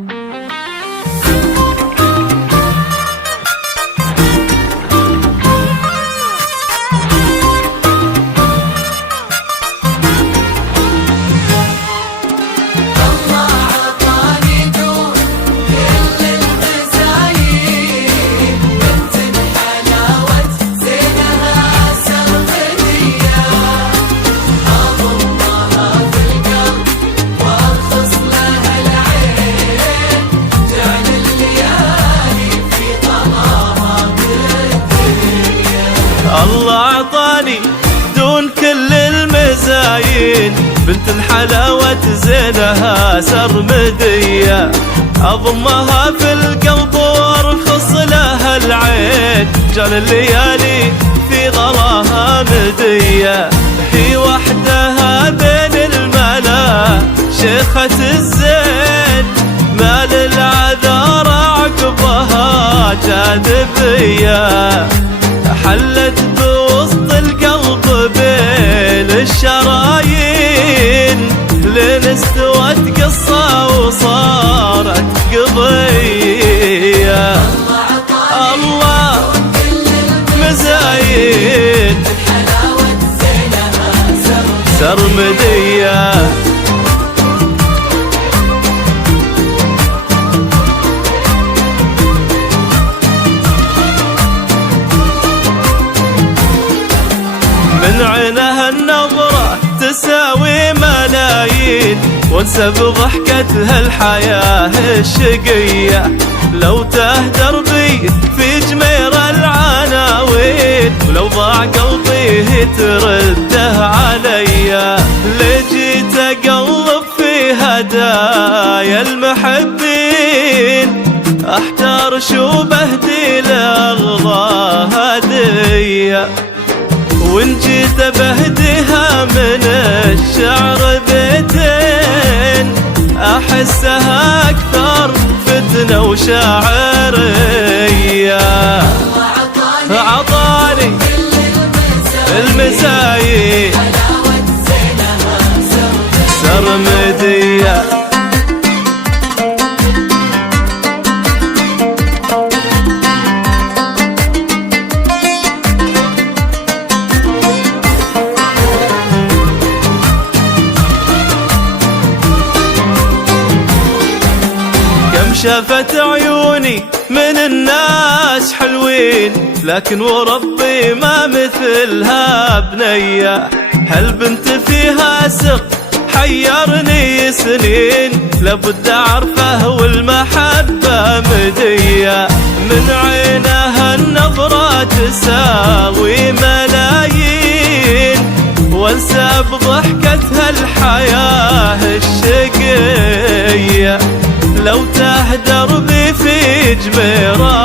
الله عطاني دون كل المزايين بنت الحلاوة زينها سرمدية، أضمها في القلب وارخص لها العين، جال الليالي في غلاها مدية، هي وحدها بين الملا شيخة الزين، مال العذار عقبها جاذبية، حلت بوسط القلب بين الشرايين، لين استوت قصة وصارت قضية. الله مزايد سرمدية، من عينها النظرة تساوي ملايين، وانسى بضحكتها الحياة الشقية، لو تهدر بي في جمير العناوين، ولو ضاع قلبي ترده عليا، لجيت اقلب في هدايا المحبين، احتار شو بهدي لاغضى هدية، وإن جيت بهديها من الشعر بيتين، أحسها أكثر فتنة وشاعرية، عطاني المزايد سرمدية. شافت عيوني من الناس حلوين، لكن وربي ما مثلها بنية، هالبنت فيها سر حيرني سنين، لابد أعرفه والمحبة مدية، من عينها النظرة تساوي ملايين، وانسى بضحكتها الحياة الشقية، لو تهدر بي في جميرة